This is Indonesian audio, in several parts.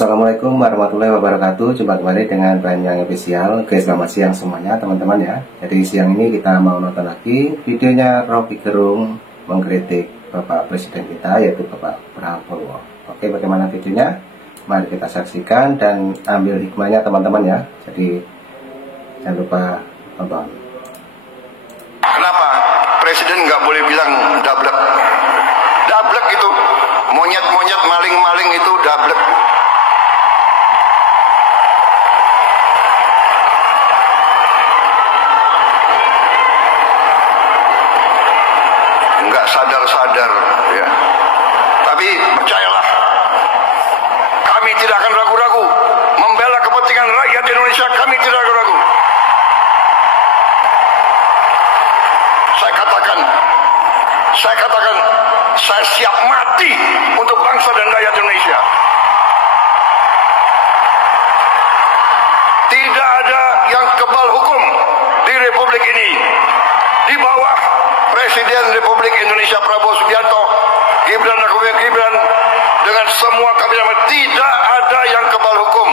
Assalamualaikum warahmatullahi wabarakatuh. Jumpa kembali dengan Banyang Official. Oke, selamat siang semuanya teman-teman ya. Jadi siang ini kita mau nonton lagi videonya Rocky Gerung mengkritik Bapak Presiden kita, yaitu Bapak Prabowo. Oke, bagaimana videonya? Mari kita saksikan dan ambil hikmahnya teman-teman ya. Jadi jangan lupa tonton. Kenapa Presiden nggak boleh bilang dablek? Dablek itu monyet-monyet, maling-maling itu dablek. Nggak sadar-sadar ya. Tapi percayalah, kami tidak akan ragu-ragu membela kepentingan rakyat Indonesia. Kami tidak ragu-ragu. Saya katakan, saya siap mati untuk bangsa dan rakyat Indonesia. Tidak ada yang kebal hukum di Republik ini. Di bawah Presiden Republik Indonesia Prabowo Subianto, Gibran Rakabuming Gibran, dengan semua kabinet, tidak ada yang kebal hukum.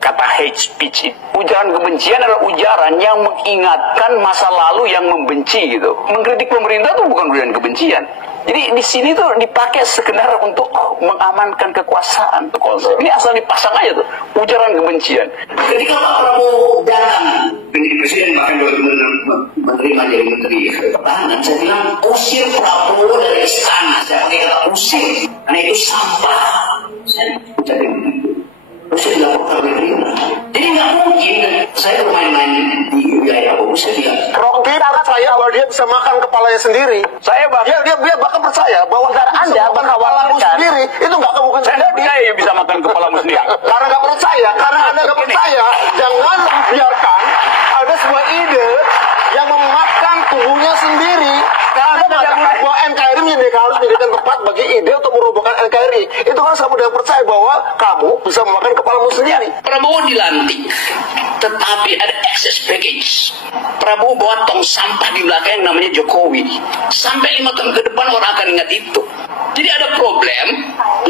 Kata hate speech, ujaran kebencian adalah ujaran yang mengingatkan masa lalu yang membenci gitu. Mengkritik pemerintah itu bukan ujaran kebencian. Jadi di sini tuh dipakai sekedar untuk mengamankan kekuasaan tuh konsep. Ini asal dipasang aja tuh ujaran kebencian. Ketika Pak Prabowo datang menjadi presiden, bahkan menerima jadi menteri pertahanan, saya bilang usir Prabowo dari istana. Saya pakai kata usir, karena itu sampah. Saya jadi usir dilaporkan oleh Gerindra. Jadi nggak mungkin saya bermain-main di wilayah Prabowo. Saya bilang Rocky percaya bahwa dia bisa makan kepalanya sendiri. Saya dia bahkan percaya bahwa Anda kepalamu sendiri itu nggak mungkin saya terjadi. percaya yang bisa makan kepalamu sendiri. Karena nggak percaya, karena Anda nggak percaya, jangan biarkan ada sebuah ide yang memakan tubuhnya sendiri. Karena bahwa NKRI harus menjadikan tempat bagi ide untuk merobohkan NKRI. Itu kan kamu udah percaya bahwa kamu bisa memakan kepalamu sendiri. Prabowo dilantik, tetapi ada excess baggage. Prabowo bawa tong sampah di belakang yang namanya Jokowi. Sampai 5 tahun ke depan orang akan ingat itu. Jadi ada problem,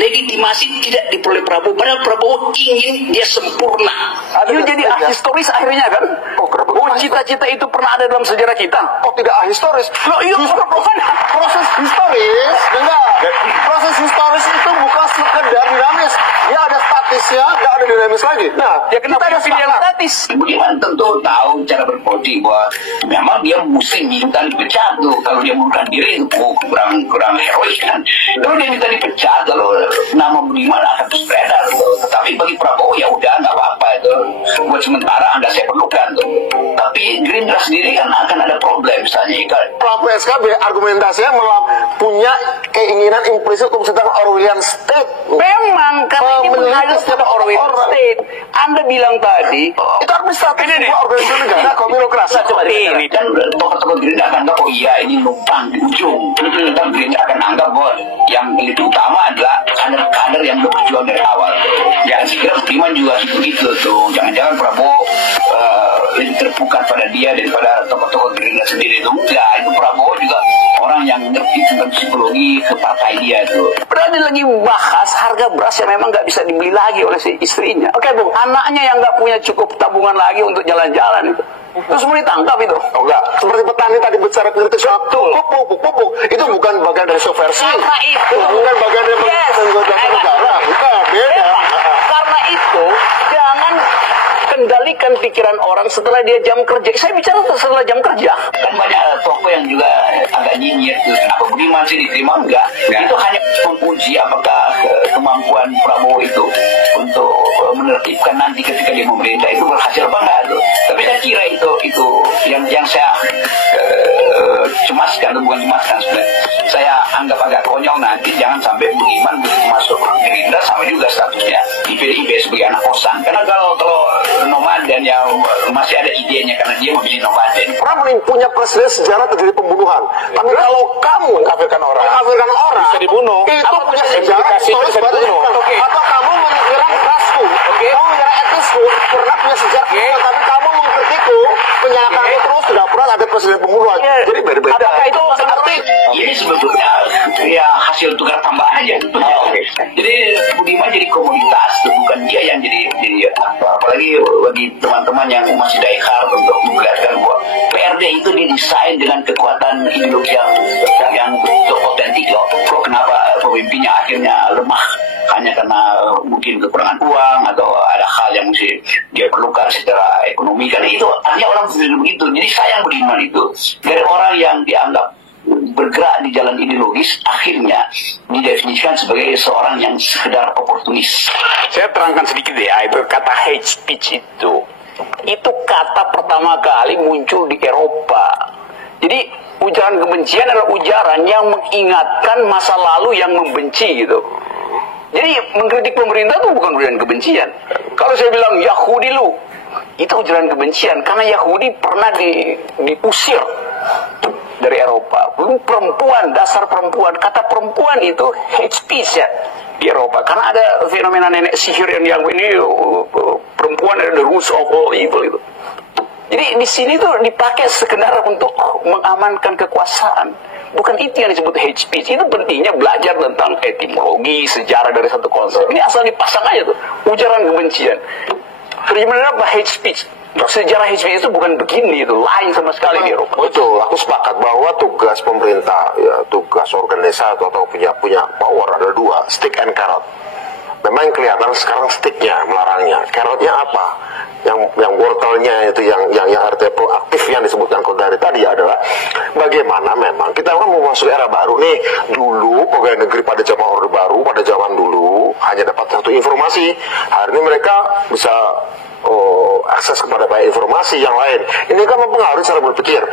legitimasi tidak diperoleh Prabowo. Padahal Prabowo ingin dia sempurna. Itu jadi ahistoris akhirnya kan? Cita-cita itu pernah ada dalam sejarah kita. Kok tidak ahistoris? Loh, iya, proses historis, enggak. Proses historis itu bukan sekedar dinamis. Ya ada statisnya, enggak ada dinamis lagi. Nah, ya kenapa kita ada pilih yang statis? Budiman tentu tahu cara berpolitik bahwa memang dia mesti minta dipecat tuh. Kalau dia mundurkan diri itu kurang heroik kan. Kalau dia minta dipecat, kalau nama Budiman akan terus beredar tuh. Tetapi bagi Prabowo ya udah nggak apa-apa itu. Buat sementara Anda saya perlukan tuh. Tapi Gerindra sendiri kan akan ada problem misalnya. Pelaku SKB argumentasinya punya keinginan implisit untuk menciptakan Orwellian state. Memang karena ini mengalir pada Orwellian state. Anda bilang tadi itu administratif sebuah organisasi negara, kok birokrasi. Ini kan tokoh-tokoh Gerindra akan anggap, oh iya ini numpang di ujung. Dan Gerindra akan anggap bahwa yang lebih utama adalah kader-kader yang berjuang dari awal. Jangan sekira Budiman juga begitu tuh. Jangan-jangan Prabowo lebih terbuka pada dia daripada tokoh-tokoh Gerindra sendiri itu. Enggak, itu Prabowo juga orang yang ngerti tentang psikologi ke partai dia itu. Berarti lagi bahas harga beras yang memang nggak bisa dibeli lagi oleh si istrinya. Oke Bung, anaknya yang nggak punya cukup tabungan lagi untuk jalan-jalan itu. Terus mau ditangkap itu? Oh enggak, seperti petani tadi bicara kritis pupuk. Itu bukan bagian dari subversi. Karena itu bukan bagian dari negara. Bukan, beda. Karena itu jangan kendalikan pikiran orang setelah dia jam kerja. Saya bicara setelah jam kerja. Kan banyak tokoh yang juga agak nyinyir tuh. Kenapa Budiman sih diterima? Enggak. Itu hanya menguji apakah kemampuan Prabowo itu untuk menertibkan nanti ketika dia memerintah itu berhasil apa enggak tuh. Tapi saya kira itu yang saya cemaskan atau bukan cemaskan sebenarnya. Saya anggap agak konyol nanti jangan sampai Budiman begitu masuk Gerindra sama juga statusnya di PDIP sebagai anak kosan. Karena kalau nomaden yang masih ada idenya karena dia memilih nomaden. Prabowo punya presiden sejarah terjadi pembunuhan. Tapi kalau kamu mengkafirkan orang bisa dibunuh. Itu punya sejarah historis atau kamu menyerang rasku, kamu menyerang etnisku, pernah punya sejarah. Tapi kamu mengkritikku, menyalahkan terus tidak pernah ada presiden pembunuhan. Jadi beda-beda. Apakah itu seperti ini sebetulnya ya hasil tukar tambah aja. Jadi Budiman jadi komoditas, bukan bagi teman-teman yang masih diehard untuk melihatkan bahwa PRD itu didesain dengan kekuatan ideologi yang otentik loh. Kok kenapa pemimpinnya akhirnya lemah? Hanya karena mungkin kekurangan uang atau ada hal yang mesti dia perlukan secara ekonomi. Karena itu artinya orang berpikir begitu. Jadi sayang beriman itu dari orang yang dianggap bergerak di jalan ideologis akhirnya didefinisikan sebagai seorang yang sekedar oportunis. Saya terangkan sedikit ya, itu kata hate speech itu kata pertama kali muncul di Eropa. Jadi ujaran kebencian adalah ujaran yang mengingatkan masa lalu yang membenci gitu. Jadi mengkritik pemerintah itu bukan ujaran kebencian. Kalau saya bilang Yahudi lu, itu ujaran kebencian karena Yahudi pernah diusir dari Eropa. Perempuan, dasar perempuan, kata perempuan itu hate speech ya di Eropa. Karena ada fenomena nenek sihir yang ini perempuan ada the roots of all evil itu. Jadi di sini tuh dipakai sekedar untuk mengamankan kekuasaan. Bukan itu yang disebut hate speech. Itu pentingnya belajar tentang etimologi, sejarah dari satu konsep. Ini asal dipasang aja tuh, ujaran kebencian. Sebenarnya apa hate speech? Sejarah hate speech itu bukan begini, itu lain sama sekali di Eropa. Betul, aku sepakat bahwa tugas pemerintah, ya, tugas organisasi atau punya power ada dua, stick and carrot. Memang yang kelihatan sekarang sticknya melarangnya, carrotnya apa? Yang wortelnya itu yang artinya proaktif yang disebutkan Kodari tadi adalah bagaimana memang kita kan mau masuk era baru nih. Dulu pegawai negeri pada zaman Orde Baru, pada zaman dulu hanya dapat satu informasi. Hari ini mereka bisa akses kepada banyak informasi yang lain. Ini kan mempengaruhi cara berpikir.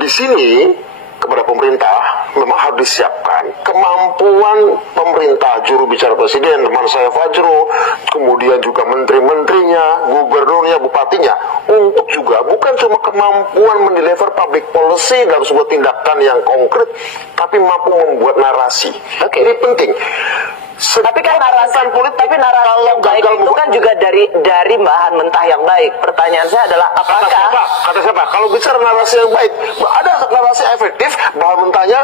Di sini kepada pemerintah memang harus disiapkan kemampuan pemerintah, juru bicara presiden, teman saya Fajro, kemudian juga menteri-menterinya, gubernurnya, bupatinya, untuk juga bukan cuma kemampuan mendeliver public policy dalam sebuah tindakan yang konkret, tapi mampu membuat narasi. Ini penting. Tapi kan narasi yang baik itu kan juga dari bahan mentah yang baik. Pertanyaan saya adalah apakah kata siapa? Kalau bicara narasi yang baik, ada narasi efektif, bahan mentahnya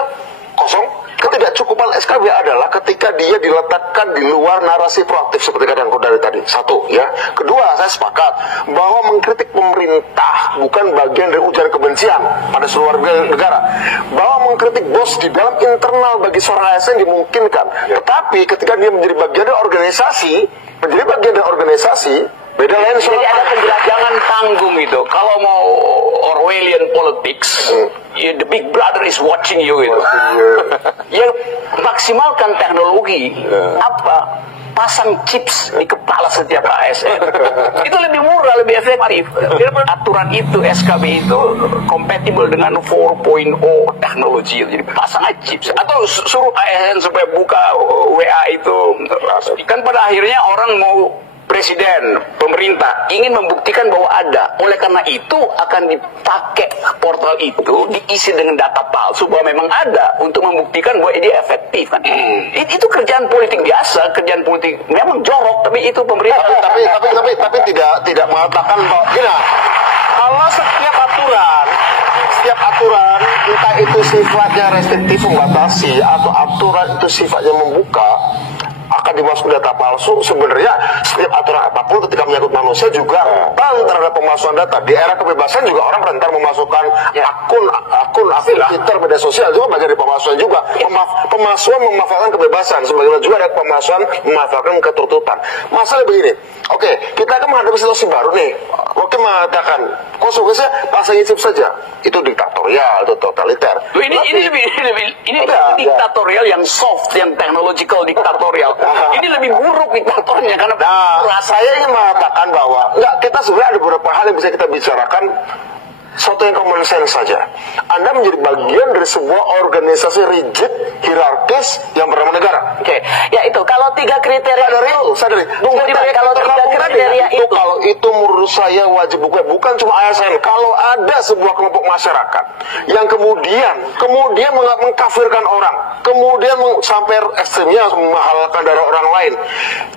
kosong. Ketidakcukupan SKB adalah ketika dia diletakkan di luar narasi proaktif seperti kata yang Kodari tadi. Satu, ya. Kedua, saya sepakat bahwa mengkritik pemerintah bukan bagian dari ujaran kebencian pada seluruh negara. Bahwa mengkritik bos di dalam internal bagi seorang ASN dimungkinkan. Tetapi ketika dia menjadi bagian dari organisasi, beda lain. Jadi ada penjelasan, jangan tanggung itu. Kalau mau Orwellian politics, the big brother is watching you gitu. Ya maksimalkan teknologi. Apa? Pasang chips di kepala setiap ASN. Itu lebih murah, lebih efektif. Aturan itu, SKB itu kompatibel dengan 4.0 teknologi. Jadi pasang aja chips. Atau suruh ASN supaya buka WA itu. Kan pada akhirnya orang mau presiden, pemerintah ingin membuktikan bahwa ada. Oleh karena itu akan dipakai portal itu diisi dengan data palsu bahwa memang ada untuk membuktikan bahwa ini efektif kan. Itu kerjaan politik biasa, kerjaan politik memang jorok, tapi itu pemerintah. Tapi tidak mengatakan bahwa kalau setiap aturan entah itu sifatnya restriktif membatasi atau aturan itu sifatnya membuka akan dimasukkan data palsu. Sebenarnya setiap aturan apapun ketika menyangkut manusia juga rentan terhadap pemalsuan data. Di era kebebasan juga orang rentan memasukkan akun Twitter, media sosial juga bagian dari pemalsuan juga. Pemalsuan memanfaatkan kebebasan, sebagaimana juga ada pemalsuan memanfaatkan ketertutupan. Masalah begini, oke, kita akan menghadapi situasi baru nih. Oke, mengatakan konsekuensinya pasangin chip saja, itu diktatorial, itu totaliter. Ini diktatorial yang soft, yang technological diktatorial. Ini lebih buruk diktatornya karena saya ingin mengatakan bahwa kita sebenarnya ada beberapa hal yang bisa kita bicarakan. Satu yang common sense saja. Anda menjadi bagian dari sebuah organisasi rigid, hierarkis yang bernama negara. Oke, ya itu kalau tiga kriteria sadari. Kalau itu menurut saya wajib bukan cuma ASN. Kalau ada sebuah kelompok masyarakat yang kemudian mengkafirkan orang, kemudian sampai ekstrimnya menghalalkan darah orang lain.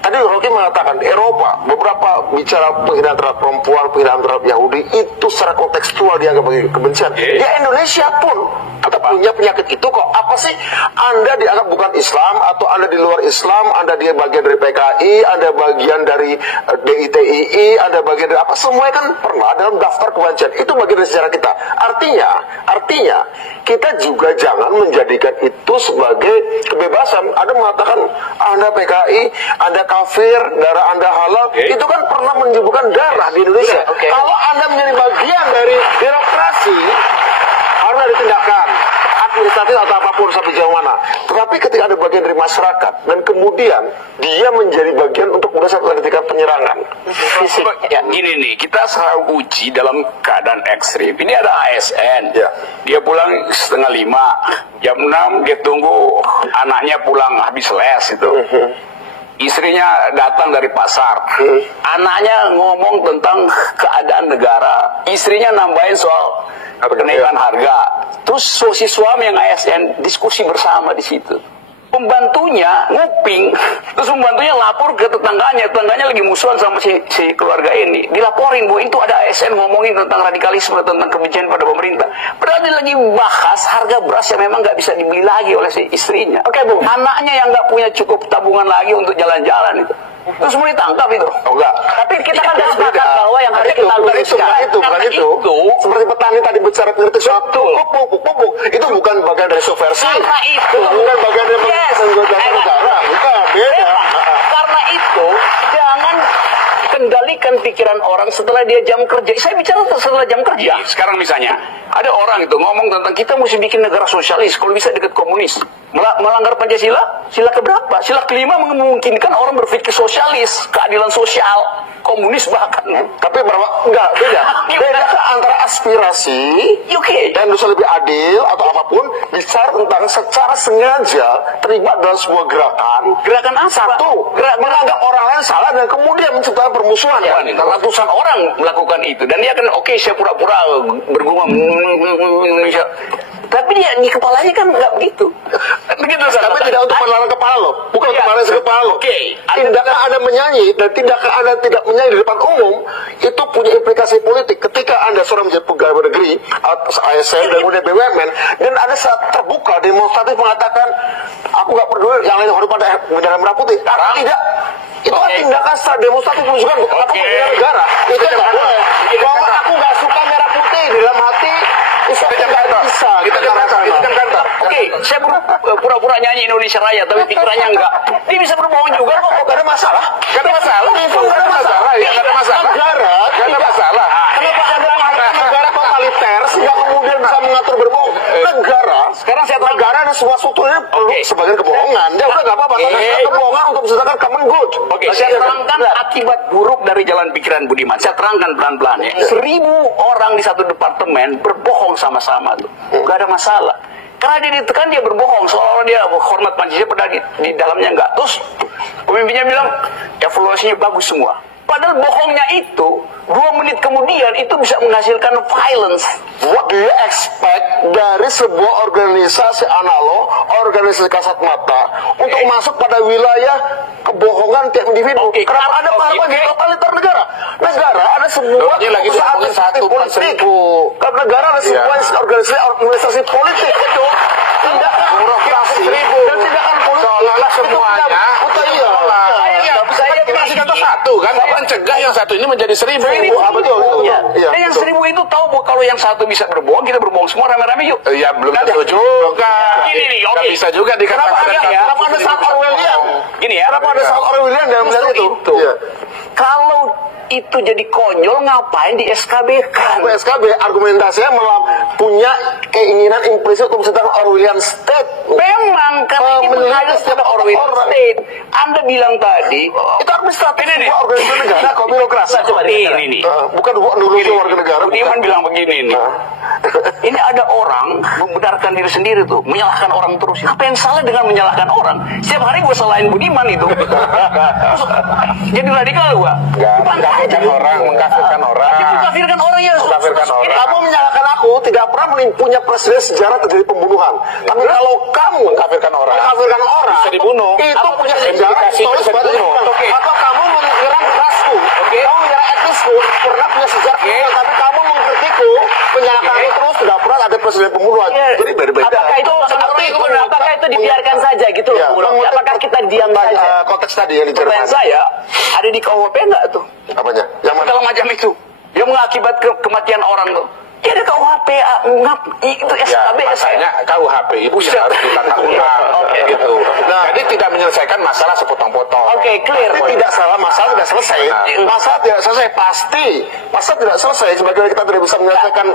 Tadi Rocky mengatakan Eropa beberapa bicara penghinaan terhadap perempuan, penghinaan terhadap Yahudi itu secara kontekstual dianggap sebagai kebencian. Di Indonesia pun kita punya penyakit itu kok. Apa sih? Anda dianggap bukan Islam, atau Anda di luar Islam, Anda dia bagian dari PKI, Anda bagian dari DITII, Anda bagian dari apa? Semuanya kan pernah dalam daftar kewajiban. Itu bagian dari sejarah kita. Artinya kita juga jangan menjadikan itu sebagai kebebasan. Ada mengatakan Anda PKI, Anda kafir, darah Anda halal. Itu kan pernah menyebutkan darah di Indonesia. Kalau Anda menjadi bagian dari birokrasi, harus ada tindakan administratif atau apapun sampai jauh mana. Tetapi ketika ada bagian dari masyarakat dan kemudian dia menjadi bagian untuk ketika penyerangan fisik. Ya, gini nih, kita selalu uji dalam keadaan ekstrim. Ini ada ASN, dia pulang 4:30, jam 6 dia tunggu anaknya pulang habis les itu. Istrinya datang dari pasar, anaknya ngomong tentang keadaan negara, istrinya nambahin soal kenaikan harga. Terus si suami yang ASN diskusi bersama di situ. Pembantunya nguping, terus pembantunya lapor ke tetangganya lagi musuhan sama si keluarga ini, dilaporin bahwa itu ada ASN ngomongin tentang radikalisme, tentang kebencian pada pemerintah. Padahal dia lagi bahas harga beras yang memang nggak bisa dibeli lagi oleh si istrinya. Bu, anaknya yang nggak punya cukup tabungan lagi untuk jalan-jalan itu. Terus mau ditangkap itu? Oh enggak. Tapi kita kan sudah sepakat bahwa yang harus kita luruskan. Bukan itu. Seperti petani tadi bicara kritis pupuk. Itu bukan bagian dari subversi. Karena itu. Bukan bagian dari negara. Bukan, beda. Karena itu, jangan kendalikan pikiran orang setelah dia jam kerja. Saya bicara setelah jam kerja. Sekarang misalnya, ada orang itu ngomong tentang kita mesti bikin negara sosialis, kalau bisa dekat komunis. Melanggar Pancasila, sila keberapa? Sila kelima memungkinkan orang berpikir sosialis, keadilan sosial, komunis bahkan. Tapi enggak, beda. Beda antara aspirasi dan dosa lebih adil atau apapun, bicara tentang secara sengaja terlibat dalam sebuah gerakan. Gerakan apa? Satu, menganggap orang lain salah dan kemudian menciptakan permusuhan. Ratusan orang melakukan itu, dan dia akan saya pura-pura bergumam Indonesia. Tapi dia di kepalanya kan nggak begitu. Tapi tidak untuk melarang kepala loh, bukan untuk melarang kepala loh. Tindakan Anda menyanyi dan tindakan Anda tidak menyanyi di depan umum itu punya implikasi politik. Ketika Anda seorang menjadi pegawai negeri, ASN dan kemudian BUMN, dan Anda saat terbuka demonstratif mengatakan aku nggak peduli yang lain hormat pada bendera merah putih, tidak. Itu kan tindakan secara demonstratif menunjukkan bahwa aku bendera negara. Itu nggak boleh. Bahwa aku nggak suka merah putih di dalam hati. Itu nggak bisa. Saya pura-pura nyanyi Indonesia Raya, tapi pikirannya enggak. Dia bisa berbohong juga kok. Gak ada masalah. Gak ada masalah. Kenapa ada negara totaliter sehingga kemudian bisa mengatur berbohong? Negara. Sekarang saya tahu negara ada sebuah strukturnya sebagian kebohongan. Dia udah nggak apa-apa. Kebohongan untuk menciptakan common good. Saya terangkan akibat buruk dari jalan pikiran Budiman. Saya terangkan pelan-pelan ya. 1000 orang di satu departemen berbohong sama-sama tuh. Gak ada masalah. Karena dia ditekan, dia berbohong seolah-olah dia hormat Pancasila, padahal di dalamnya enggak. Terus pemimpinnya bilang evaluasinya bagus semua. Padahal bohongnya itu 2 menit kemudian itu bisa menghasilkan violence. What do you expect dari sebuah organisasi analog, organisasi kasat mata untuk masuk pada wilayah kebohongan tiap individu? Kenapa ada apa-apa di totalitar negara? Negara ada sebuah organisasi politik. Kalau negara ada sebuah organisasi politik itu tindakan birokrasi dan tindakan politik semuanya. Saya kasih contoh satu kan, mencegah yang satu ini menjadi 1000. Betul. Dan yang 1000 itu tahu bahwa kalau yang satu bisa berbohong, kita berbohong semua rame-rame yuk. Ya belum tentu juga. Gini nih, Nggak bisa juga dikatakan. Kenapa ada saat Orwellian? Gini ya, Kenapa ada saat Orwellian dalam hal itu? Kalau itu jadi konyol, ngapain di SKB-kan? SKB argumentasinya malah punya keinginan implisit untuk menciptakan Orwellian state. Memang karena ini menghadap pada Orwellian state. Anda bilang tadi itu administratif sebuah organisasi negara, kok birokrasi. Ini bukan warga negara. Budiman bilang begini nih. Ini ada orang membenarkan diri sendiri tuh, menyalahkan orang terus. Apa yang salah dengan menyalahkan orang? Setiap hari gue salahin Budiman itu. Jadi radikal gue. Mengkafirkan orang. Mengkafirkan orang ya. Kamu menyalahkan aku tidak pernah punya presiden sejarah terjadi pembunuhan. Tapi kalau kamu mengkafirkan orang, bisa dibunuh. Itu punya sejarah historis bisa dibunuh. Atau kamu menyerang rasku, kamu menyerang etnisku, pernah punya sejarah. Tapi kamu mengkritikku, menyalahkan aku terus tidak pernah ada presiden pembunuhan. Jadi berbeda. dibiarkan saja gitu loh, Bung Rocky? Apakah kita diam saja? Konteks tadi yang Pertanyaan diceritakan. saya, ada di KUHP enggak tuh? Apanya? Yang mana? Segala macam itu. Yang mengakibatkan kematian orang tuh. Ya ada KUHP, itu Ya, SKB. makanya KUHP itu yang harus ditata ulang. Oke. Gitu. Nah, jadi tidak menyelesaikan masalah sepotong-potong. Oke, clear. Pasti tidak salah, masalah tidak selesai. Masalah tidak selesai, pasti. Masalah tidak selesai, sebagaimana kita tidak bisa menyelesaikan.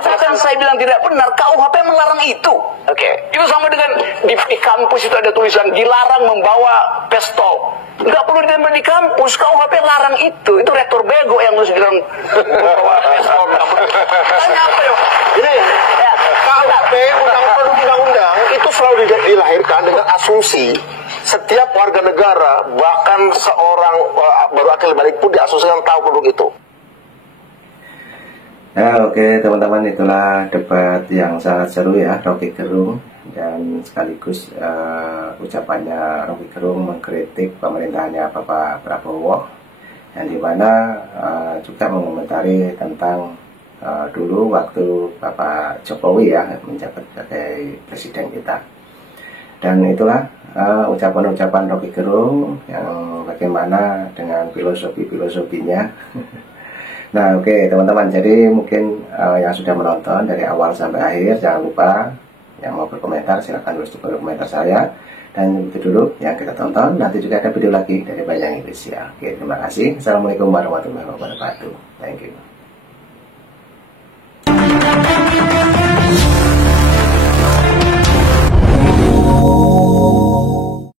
Bukan saya bilang tidak benar, KUHP melarang itu. Oke. Itu sama dengan di kampus itu ada tulisan dilarang membawa pistol. Nggak perlu ditempel di kampus, KUHP larang itu. Itu rektor bego yang harus bilang membawa pistol. Tanya apa ya? Ini KUHP, undang-undang itu selalu dilahirkan dengan asumsi setiap warga negara, bahkan seorang baru akil balik pun diasumsikan tahu produk itu. Ya, oke teman-teman, itulah debat yang sangat seru ya, Rocky Gerung, dan sekaligus ucapannya Rocky Gerung mengkritik pemerintahannya Bapak Prabowo, yang dimana juga mengomentari tentang dulu waktu Bapak Jokowi ya menjabat sebagai presiden kita. Dan itulah ucapan-ucapan Rocky Gerung yang bagaimana dengan filosofinya. Nah, oke teman-teman, jadi mungkin yang sudah menonton dari awal sampai akhir, jangan lupa yang mau berkomentar silahkan tulis di kolom komentar saya. Dan itu dulu yang kita tonton, nanti juga ada video lagi dari Banyang Indonesia. Oke, terima kasih. Assalamualaikum warahmatullahi wabarakatuh. Thank you.